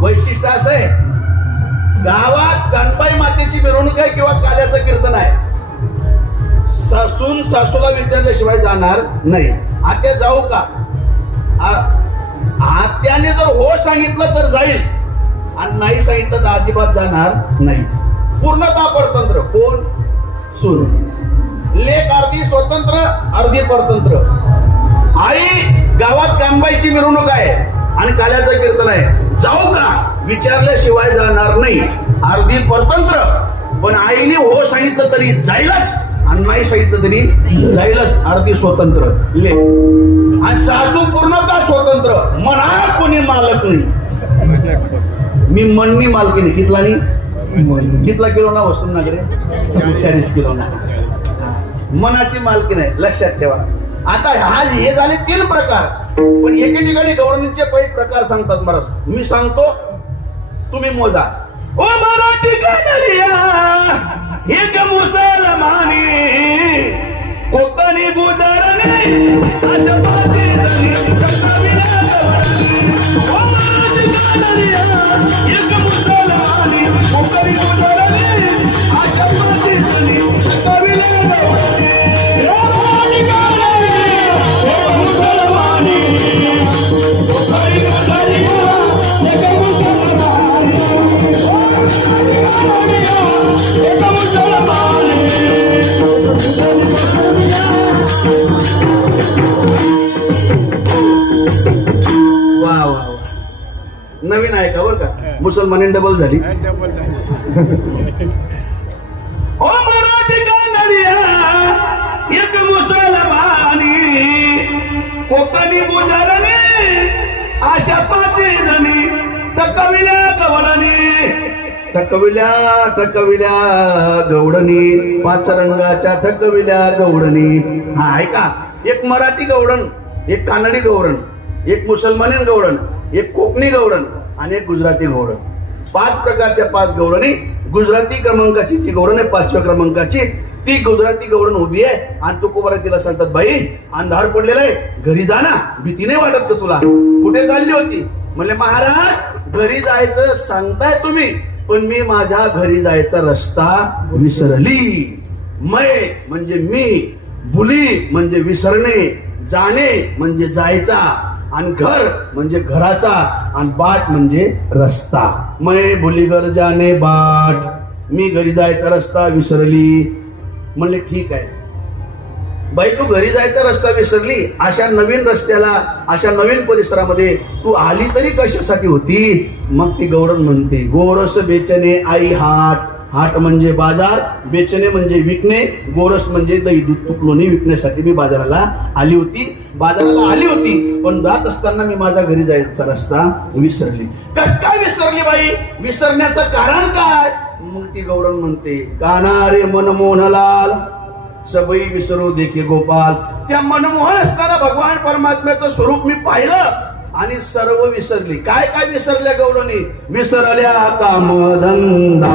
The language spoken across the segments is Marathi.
वैशिष्ट्य असं आहे. गावात गणबाई मातेची मिरवणूक आहे किंवा काल्याचं कीर्तन आहे. सासून सासूला विचारल्याशिवाय जाणार नाही. आत्या जाऊ का? आत्याने जर हो सांगितलं तर जाईल. आणि नाही सांगितलं तर अजिबात जाणार नाही. पूर्णता परतंत्र. कोण? सून. लेख अर्धी स्वतंत्र अर्धी परतंत्र. आई गावात कांबाईची मिरवणूक आहे आणि काल्याचं कीर्तन आहे. जाऊ का? विचारल्याशिवाय जाणार नाही. अर्धी परतंत्र. पण आईने हो सांगितलं तरी जाईलच. आणि नाही सांगितलं तरी जाईलच. अर्धी स्वतंत्र. ले. आणि सासू पूर्णतः स्वतंत्र. मना कोणी मालक नाही. मी म्हणणी मालकीने. कितला नाही? कितला किलो ना वस्तू ना कडे चाळीस किलो ना मनाची मालकी नाही. लक्षात ठेवा. आता हा हे झाले तीन प्रकार. पण एके ठिकाणी गव्हर्नमेंटचे काही प्रकार सांगतात महाराज. मी सांगतो तुम्ही मोजा. ओ मराठी एक मुसलमानी कोकणी गुजरणे नवीन आहे का बरं का? मुसलमानी डबल झाली. कोकणी गुजरणी अशा पाठी जणी टकविल्या गवळणी. टकविल्या टकविल्या गवडणी पाच रंगाच्या टकविल्या गवडणी हा ऐका एक मराठी गवडण एक कानडी गवडण एक मुसलमानी गवडण एक कोकणी गवडण आणि एक गुजराती गवडण पाच प्रकारच्या पाच गौरणी गुजराती क्रमांकाची जी गवडण आहे पाचव्या क्रमांकाची ती गुजराती गौरण उभी आहे. आणि तू तिला सांगतात बाई अंधार पडलेला आहे. घरी जा ना. भीती नाही वाटत का तुला? कुठे चालली होती? म्हणले महाराज घरी जायचं सांगताय तुम्ही पण मी माझ्या घरी जायचा रस्ता विसरली. मय म्हणजे मी भुली म्हणजे विसरणे जाणे म्हणजे जायचा आणि घर म्हणजे घराचा आणि बाट म्हणजे रस्ता. मै भुलीगर जाणे बाट. मी घरी जायचा रस्ता विसरली. म्हणले ठीक आहे. बाई तू घरी जायचा रस्ता विसरली? अशा नवीन रस्त्याला अशा नवीन परिसरामध्ये तू आली तरी कशासाठी होती? मग ती गौरव म्हणते गोरस बेचणे आई हाट. हाट म्हणजे बाजार बेचणे म्हणजे विकणे गोरस म्हणजे दही दूध तुकलोनी लोणी विकण्यासाठी मी बाजाराला आली होती. बाजाराला आली होती पण जात असताना मी माझ्या घरी जायचा रस्ता विसरली. कस काय विसरली बाई. विसरण्याचं कारण काय? मग ती गौरव म्हणते काना रे मनमोहनलाल सबई विसरू देखी गोपाल. त्या मनमोहन असताना भगवान परमात्म्याचं स्वरूप मी पाहिलं आणि सर्व विसरली. काय काय विसरल्या गौरवनी विसरल्या कामधंदा.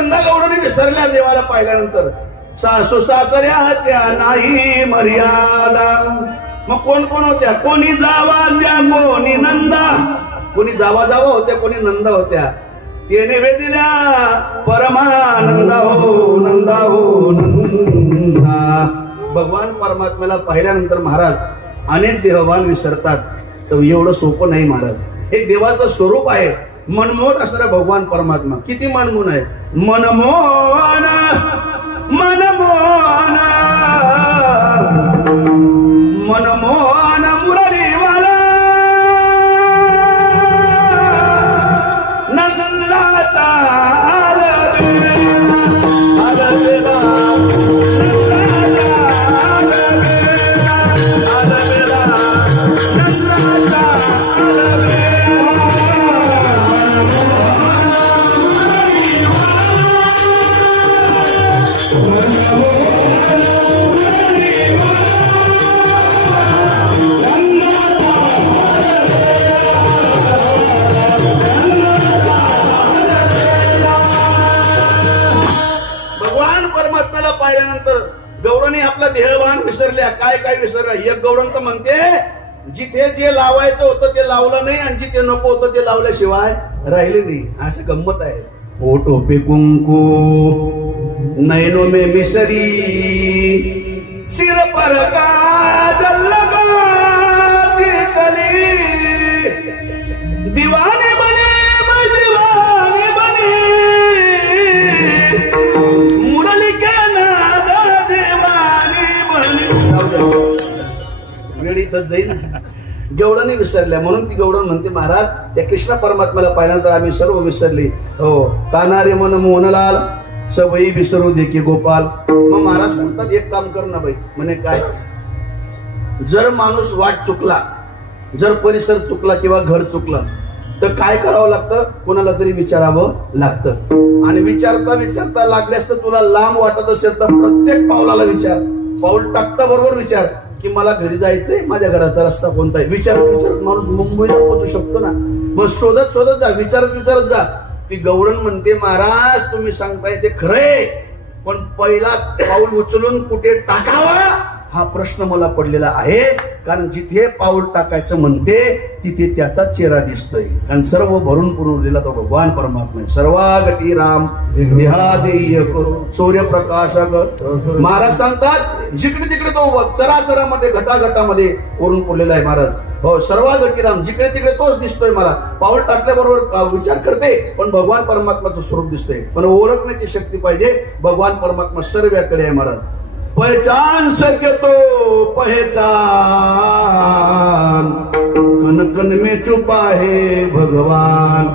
कामधंदा विसरल्या देवाला पाहिल्यानंतर. सासू सासऱ्याच्या नाही मर्यादा. मग कोण कोण होत्या? कोणी जावा द्या कोणी नंदा. कोणी जावा जावा होत्या कोणी नंदा होत्या. तेने वेदिल्या परमानंदा हो नंदा हो नंदा. भगवान परमात्म्याला पाहिल्यानंतर महाराज अनेक देहवान विसरतात. तर एवढं सोपं नाही महाराज. हे देवाचं स्वरूप आहे. मनमोहन असणारा भगवान परमात्मा. किती मनमोहन आहे? मनमोहन मनमोहन. देहवान विसरल्या. काय काय विसरल्या एक गौरंग म्हणते जिथे जे लावायचं होतं ते लावलं नाही आणि जिथे नको होतं ते लावल्याशिवाय राहिले नाही. असं गंमत आहे. ओटो पे कुंकू नैनो मे मिसरी सिर पर का वेळ जाईल. गौडाने विसरल्या. म्हणून ती गौडन म्हणते महाराज त्या कृष्ण परमात्म्याला पाहिल्यानंतर आम्ही सर्व विसरले. हो. कानारे मन मोहनलाल सवयी विसरू दे की गोपाल. मग महाराज सांगतात एक काम कर ना बाई. म्हणे काय? जर माणूस वाट चुकला जर परिसर चुकला किंवा घर चुकलं तर काय करावं लागतं? कोणाला तरी विचारावं लागतं. आणि विचारता विचारता लागल्यास तर तुला लांब वाटत असेल तर प्रत्येक पावलाला विचार. पाऊल टाकता बरोबर विचार. की मला घरी जायचंय माझ्या घराचा रस्ता कोणता आहे? विचारत विचारत माणूस मुंबईला पोहोचू शकतो ना. मग शोधत शोधत जा विचारत विचारत जा. ती गवळण म्हणते महाराज तुम्ही सांगताय ते खरंय. पण पहिला पाऊल उचलून कुठे टाकावा? हा प्रश्न मला पडलेला आहे. कारण जिथे पाऊल टाकायचं म्हणते तिथे त्याचा चेहरा दिसतोय. कारण सर्व भरून पुरवलेला तो भगवान परमात्मा सर्वागटी सर्वागती राम देहादेय सूर्यप्रकाशक. महाराज सांगतात जिकडे तिकडे तो चराचरामध्ये घटाघटामध्ये करून पुरलेला आहे महाराज. हो सर्वागटी राम जिकडे तिकडे तोच दिसतोय मला. पाऊल टाकल्याबरोबर विचार करते पण भगवान परमात्माचं स्वरूप दिसतंय. पण ओळखण्याची शक्ती पाहिजे. भगवान परमात्मा सर्व्याकडे आहे महाराज. पहचान सके पहचान. कन कन में छुपा है भगवान.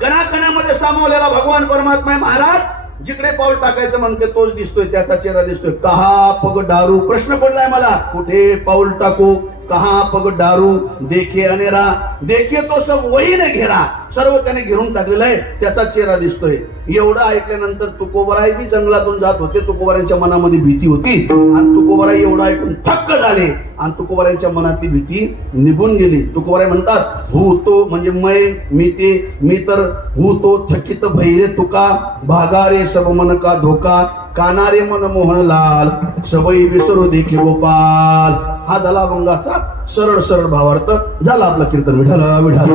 कणा कणामध्ये सामावलेला भगवान परमात्मा महाराज. जिकडे पाऊल टाकायचं म्हणते तोच दिसतोय त्याचा चेहरा दिसतोय. कहा पग दारू प्रश्न पडलाय मला. कुठे पाऊल टाकू? कहा पग दारू देखे अनेरा। देखे तो सब वहीने घेरा। सर्व त्याने घेरून टाकलेलं आहे त्याचा चेहरा दिसतोय. एवढं ऐकल्यानंतर तुकोबराय बी जंगलातून जात होते. तुकोबरायांच्या मनामध्ये भीती होती. आणि तुकोबराई एवढं ऐकून थक्क झाले. आणि तुकोबरायांच्या मनातली भीती निघून गेली. तुकोबराई म्हणतात हू तो म्हणजे मय मी ते मी तर हू तो थकित भैरे तुका भागारे सब मन का धोका कानारे मन मोहनलाल सबई विसरू देखी गोपाल. हा झाला अभंगाचा सरळ सरळ भावार्थ. झाला आपला कीर्तन. विठाला विठाला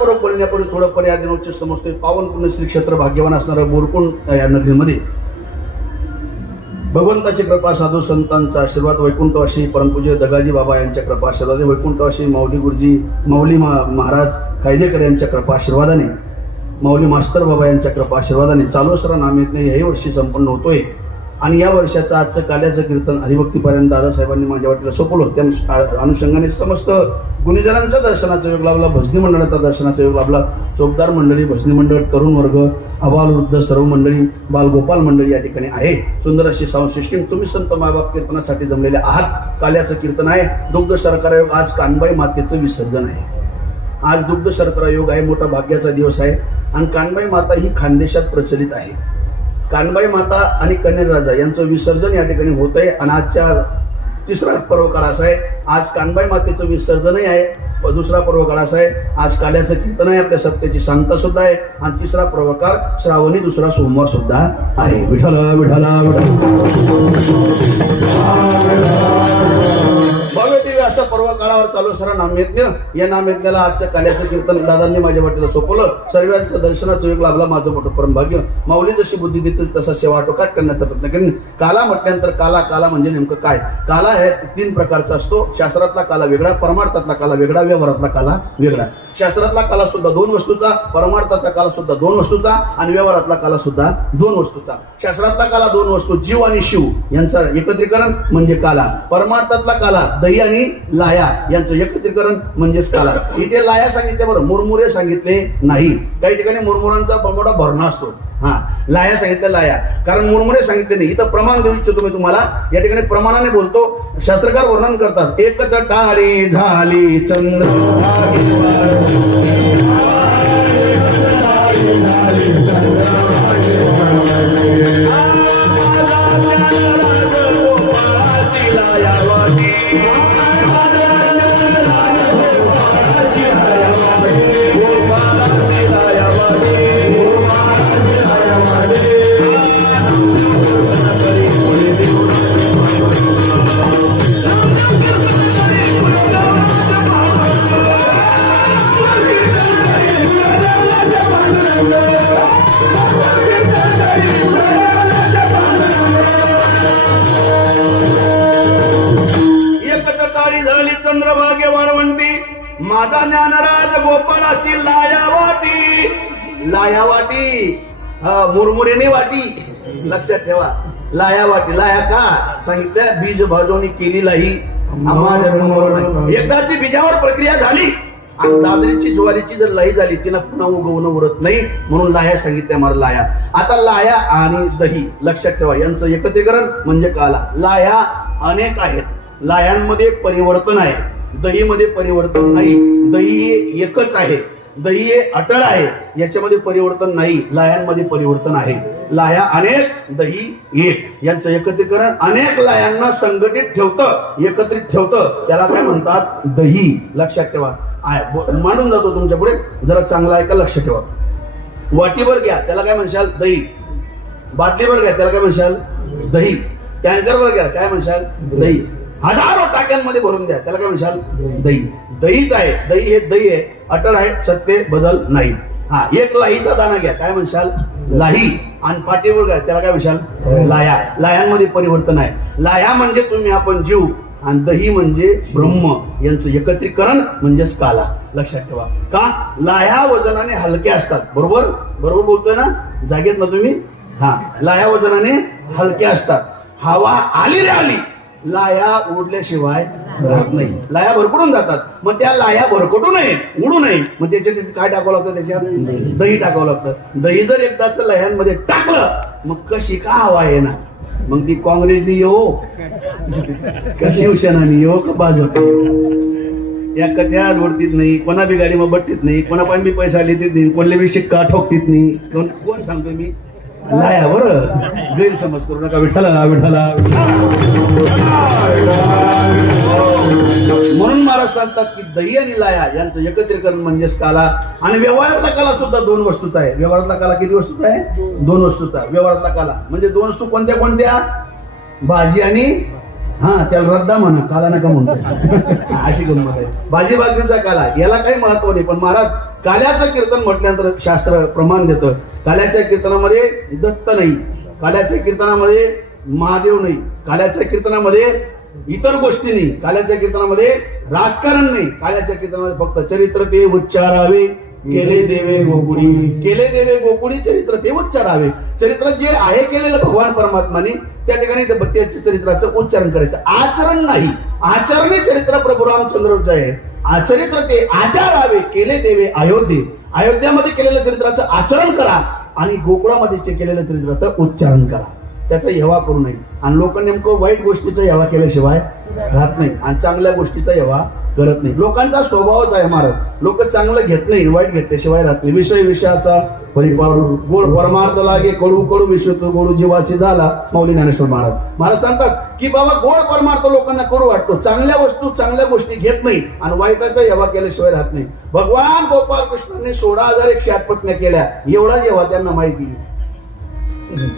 बरोबर बोलण्यापूर्वी थोडं पर्याय दिनोचे समजतोय. पावन पुण्य श्री क्षेत्र भाग्यवान असणाऱ्या बोरकुंड या नगरीमध्ये. भगवंताची कृपा साधू संतांचा आशीर्वाद वैकुंठवाशी परमपूज्य दगाजी बाबा यांच्या कृपा आशीर्वादाने वैकुंठवाशी माऊली गुरुजी माऊली महाराज कायदेकर यांच्या कृपा आशीर्वादाने माऊली मास्तर बाबा यांच्या कृपा आशीर्वादाने चालू असरा नामेतने हे वर्षी संपन्न होतोय. आणि या वर्षाचं आजचं काल्याचं कीर्तन हरिभक्तीपर्यंत दादासाहेबांनी माझ्या वाटेला सोपवलं त्या अनुषंगाने समस्त गुन्हेगारांचा दर्शनाचा योग लाभला भजनी मंडळाचा दर्शनाचा योग लाभला. चौकदार मंडळी भजनी मंडळ तरुण वर्ग अबाल वृद्ध सर्व मंडळी बालगोपाल मंडळी या ठिकाणी आहे. सुंदर अशी साऊंड सिस्टीम तुम्ही संत मायबाप कीर्तनासाठी जमलेले आहात. काल्याचं कीर्तन आहे. दुग्ध सरकार आयोग आज कानबाई मातेचं विसर्जन आहे. आज दुग्ध शर्करा योग आहे मोठा भाग्याचा दिवस आहे. आणि कानबाई माता ही खानदेशात प्रचलित आहे. कानबाई माता आणि कन्या राजा यांचं विसर्जन या ठिकाणी होत आहे आणि आजच्या तिसरा पर्वकाळ असा आहे. आज कानबाई मातेचं विसर्जनही आहे. व दुसरा पर्वकाळ असा आहे. आज काल्याचं कीर्तन आहे. आपल्या सत्तेची सांगता सुद्धा आहे. आणि तिसरा पर्वकाळ श्रावणी दुसरा सोमवार सुद्धा आहे. विठाला विठाला भव्य पूर्व काळावर चालू सर नामयज्ञ या नामयज्ञाला आजच्या काल्याचं कीर्तन दादांनी माझ्या वाटेला सोपवलं. सर्वांच्या दर्शनाचं योग लाभला माझं मोठं परम भाग्य. माऊली जशी बुद्धी देते तसा सेवा आटोकाट करण्याचा प्रयत्न करेन. काला म्हटल्यानंतर काला काला म्हणजे नेमकं काय? काला हे तीन प्रकारचा असतो. शास्त्रातला काला वेगळा परमार्थातला काला वेगळा व्यवहारातला काला वेगळा. शास्त्रातला काला सुद्धा दोन वस्तूचा परमार्थाचा काला सुद्धा दोन वस्तूचा आणि व्यवहारातला काला सुद्धा दोन वस्तूचा. शास्त्रातला काला दोन वस्तू जीव आणि शिव यांचं एकत्रीकरण म्हणजे काला. परमार्थातला काला दही आणि लाया यांचं एकत्रीकरण म्हणजेच काला. इथे लाया सांगितल्या बरं मुरमुरे सांगितले नाही. काही ठिकाणी मुरमुरांचा मोठा भरणा असतो. हा लाया सांगितलं लाया. कारण मुरमुरे सांगितले नाही. इथं प्रमाण देऊ इच्छितो मी तुम्हाला. या ठिकाणी प्रमाणाने बोलतो. शास्त्रकार वर्णन करतात. एकच टाळी झाली चंद्र माता ज्ञानराज लाया वाटी लाया वाटी मुरमुरेने वाटी. लक्षात ठेवा. लाया वाटी लाया का? सांगितलं बीज भाजवणी केली लाही आम्हा बीजावर प्रक्रिया झाली. आणि दादरीची ज्वारीची जर लई झाली तिला पुन्हा उगवणं उरत नाही म्हणून लाया सांगितल्या मला लाया आता लाया आणि दही लक्षात ठेवा यांचं एकत्रीकरण म्हणजे काला. लाया अनेक आहेत. लायांमध्ये परिवर्तन आहे. दहीमध्ये परिवर्तन नाही. दही हे एकच आहे. दही हे अटळ आहे. याच्यामध्ये परिवर्तन नाही. लायांमध्ये परिवर्तन आहे. लाया अनेक दही एक यांचं एकत्रीकरण अनेक लायांना संघटित ठेवतं एकत्रित ठेवतं. त्याला काय म्हणतात? दही. लक्षात ठेवा. मांडून जातो तुमच्यापुढे. जरा चांगला आहे का लक्ष ठेवा. वाटीवर घ्या. त्याला काय म्हणशाल? दही. बादलीवर घ्या. त्याला काय म्हणशाल? दही. टँकरवर घ्या. काय म्हणशाल? दही. हजारो टाक्यांमध्ये भरून द्या त्याला काय म्हणशाल? दही. दहीच आहे. दही हे दही आहे. अटळ आहे. सत्य बदल नाही. हा एक लाहीचा दाना घ्या. काय म्हणशाल? लाही. आणि पाठीवर घ्या. त्याला काय म्हणशाल? लाया. लायांमध्ये परिवर्तन आहे. लाया म्हणजे तुम्ही आपण जीव आणि दही म्हणजे ब्रह्म यांचं एकत्रीकरण म्हणजेच काला. लक्षात ठेवा. का? लाह्या वजनाने हलक्या असतात. बरोबर? बरोबर बोलतोय ना? जागेत ना तुम्ही? हा. लाह्या वजनाने हलक्या असतात. हवा आली रे आली. लाया उडल्याशिवाय राहत नाही. लाया भरकटून जातात. मग त्या लाया भरकटू नये उडू नये. मग त्याच्यात काय टाकावं लागतं? त्याच्यात दही टाकावं लागतं. दही जर एकदाच लह्यांमध्ये टाकलं मग कशी का हवा आहे ना मग ती काँग्रेसनी येऊ का शिवसेनानी येऊ का भाजप या कथ्या वरतीत नाही कोणा बी गाडी मग बट्टीत नाही कोणा पण बी पैसा लिहित नाही कोणले बी शिक्का ठोकतीत नाही. कोण कोण सांगतोय मी? लाया बर. गैरसमज करू नका. विठ्ठला विठ्ठला म्हणून महाराज सांगतात की दही आणि लाया यांचं एकत्रीकरण म्हणजेच काला आणि व्यवहारातला काला सुद्धा दोन वस्तूचा आहे. व्यवहारातला काला किती वस्तूचा आहे? दोन वस्तूचा व्यवहारातला काला. म्हणजे दोन वस्तू कोणत्या कोणत्या? भाजी आणि हा त्याला रद्दा म्हणा काला नका म्हणतो अशी गंमत आहे. भाजी भाकरीचा काला. याला काही महत्त्व नाही पण महाराज काल्याचं कीर्तन म्हटल्यानंतर शास्त्र प्रमाण देतं. काल्याच्या कीर्तनामध्ये दत्त नाही. काल्याच्या कीर्तनामध्ये महादेव नाही. काल्याच्या कीर्तनामध्ये इतर गोष्टी नाही. काल्याच्या कीर्तनामध्ये राजकारण नाही. काल्याच्या कीर्तनामध्ये फक्त चरित्र ते उच्चारावे. केले देवे गोकुळी. केले देवे गोकुळी चरित्र ते उच्चारावे. चरित्र जे आहे केलेलं भगवान परमात्माने त्या ठिकाणी त्या चरित्राचं उच्चारण करायचं. आचरण नाही. आचरणे चरित्र प्रभू रामचंद्रचं आहे आचरित्र ते आचारावे केले देवे अयोध्ये. अयोध्यामध्ये केलेल्या चरित्राचं आचरण करा आणि गोकुळामध्ये जे केलेल्या चरित्राचं उच्चारण करा. त्याचा हेवा करू नये. आणि लोक नेमकं वाईट गोष्टीचा हेवा केल्याशिवाय राहत नाही. आणि चांगल्या गोष्टीचा हेवा करत नाही. लोकांचा स्वभावच आहे महाराज लोक चांगलं घेत नाही वाईट घेतल्याशिवाय राहत नाही. विषय विषयाचा परिपाडू गोड परमार्थ लागे कडू कडू विषय तो गोडू जीवाची झाला मौली ज्ञानेश्वर महाराज. महाराज सांगतात की बाबा गोड परमार्थ लोकांना करू वाटतो. चांगल्या वस्तू चांगल्या गोष्टी घेत नाही आणि वाईटाचा येवा केल्याशिवाय राहत नाही. भगवान गोपाळ कृष्णांनी सोळा हजार एकशे आठ केल्या. एवढा जेव्हा त्यांना माहिती.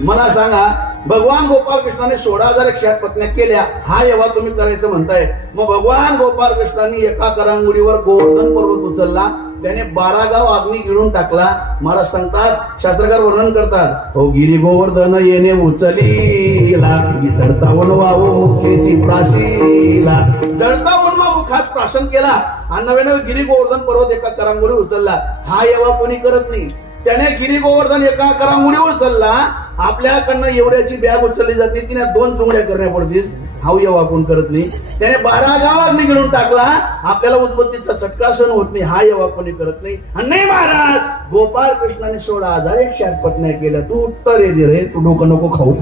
मला सांगा भगवान गोपाल कृष्णाने सोळा हजार एकशे आठ पत्न्या केल्या हा एव्हा तुम्ही करायचं म्हणताय. मग भगवान गोपाल कृष्णांनी एका करांगुडीवर गोवर्धन पर्वत उचलला त्याने बारा गाव अग्नी गिळून टाकला. महाराज सांगतात शास्त्रकार वर्णन करतात हो गिरी गोवर्धन येणे उचली जडता वनवावो मुखेची प्राशीला जडता वनवा मुखात प्राशन केला. आणि नव्याने गिरी गोवर्धन पर्वत एका करांगुडी उचलला. हा येवा कोणी करत नाही. त्याने गिरी गोवर्धन एका करांगुडीवर चालला. आपल्याकडनं एवढ्याची बॅग उचलली जाते तिने दोन चुंगड्या करण्या पडतील. हाऊ येवा कोण करत नाही. त्याने बारा गावात निघडून टाकला. आपल्याला उत्पत्तीचा चटका सण होत नाही. हा येवा कोणी करत नाही. आणि नाही महाराज गोपाळ कृष्णाने सोळा हजार एकशे आठ पत्न्या केल्या. तू उत्तर ये दे रे. तू डोकं नको खाऊ.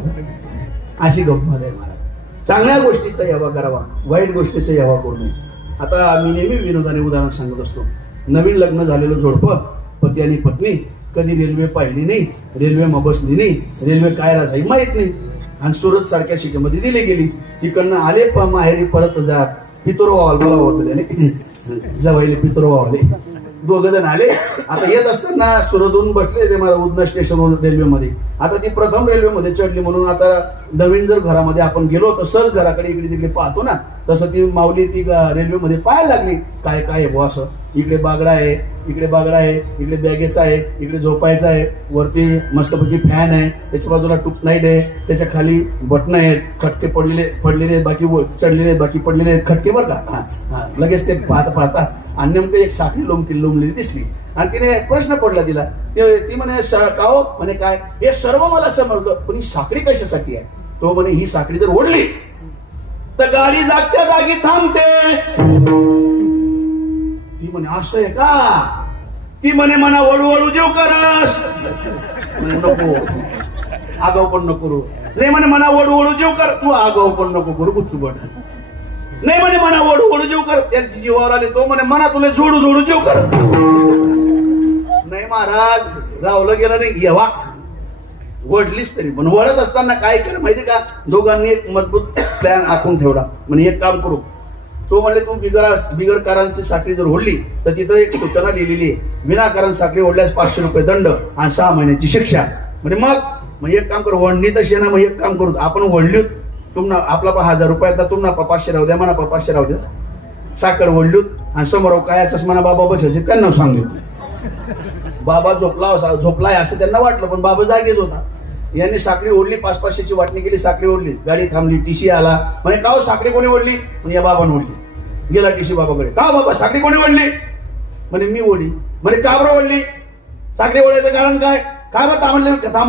अशी गप्पा आहे महाराज चांगल्या गोष्टीचा यावा करावा. वाईट गोष्टीचा यावा करू नये. आता मी नेहमी विनोदाने उदाहरण सांगत असतो. नवीन लग्न झालेलं जोडपं पती आणि पत्नी कधी रेल्वे पाहिली नाही रेल्वे मग बसली नाही रेल्वे काय राहायची माहीत नाही. आणि सुरत सारख्या शिकेमध्ये दिली गेली. तिकडनं आले माहेरी परत जा. पितुरो वावल मला त्याने जवाईले पितुरो वावले दोघ जण आले. आता येत असताना सुरतहून बसले ते मला उदना स्टेशनवरून रेल्वेमध्ये आता ती प्रथम रेल्वेमध्ये चढली म्हणून आता नवीन जर घरामध्ये आपण गेलो तर सहज घराकडे इकडे तिकडे पाहतो ना. तसं ती माऊली ती रेल्वेमध्ये पाहायला लागली. काय काय आहे बुवा असं? इकडे बागडा आहे इकडे बागडा आहे इकडे बॅगेचा आहे इकडे झोपायचा आहे. वरती मस्तपैकी फॅन आहे. त्याच्या बाजूला टूप नाईट आहे. त्याच्याखाली बटन आहेत. खटके पडलेले पडलेले आहेत, बाकी चढलेले आहेत, बाकी पडलेले आहेत. खटके बरं का? हा हा. लगेच ते पाहता पाहता आणि नेमकं एक साखळी लोंबकी लोंबलेली दिसली. आणि तिने प्रश्न पडला तिला. ती म्हणे काओ हो? म्हणे काय? हे सर्व मला समजलं पण ही साखळी कशासाठी आहे? तो म्हणे ही साखळी जर ओढली तर गाडी जागच्या जागी थांबते. ती म्हणे असं आहे का? ती म्हणे म्हणा वळू वळू जेव करस. नको. आगाव पण नको करू. नाही म्हणे म्हणा वळू वळू जेव कर. तू आगाव पण नको करू गुच्चू बट नाही म्हणे म्हणा ओढू ओढू जीव कर. त्यांची जीवावर आले तो म्हणे म्हणा तुला जोडू जोडू जेव कर. नाही महाराज रावलं गेलं नाही घेवा वडलीच तरी पण वळत असताना काय केलं माहिती का? दोघांनी एक मजबूत प्लॅन आखून ठेवला. म्हणजे एक काम करू. तो म्हणले तू बिगर बिगरकारांची साखळी जर ओढली तर तिथं एक सूचना लिहिलेली आहे. विनाकारण साखळी ओढल्यास पाचशे रुपये दंड आणि सहा महिन्याची शिक्षा. म्हणजे मग मग एक काम करू वडणी तशी ना मग एक काम करू. आपण वडली तुम्हाला आपला पा हजार रुपयाचा तुम्हाला पाचशे राहू द्या म्हणा पाचशे राहू द्या. साखर ओढली आणि समोर हो काय म्हणा बाबा बसायचे त्यांना सांगू बाबा झोपला असा- झोपलाय असं त्यांना वाटलं पण बाबा जागेच होता. यांनी साखळी ओढली पाच पाचशेची वाटणी केली साखळी ओढली. गाडी थांबली टीसी आला. म्हणे का हो, साखळी कोणी ओढली? म्हणजे या बाबाने ओढली. गेला टीसी बाबाकडे. का हो, बाबा साखळी कोणी ओढली? म्हणे मी ओढली म्हणे का बरं ओढली? साखळी ओढायचं कारण काय? काय बरं थांबले थांबव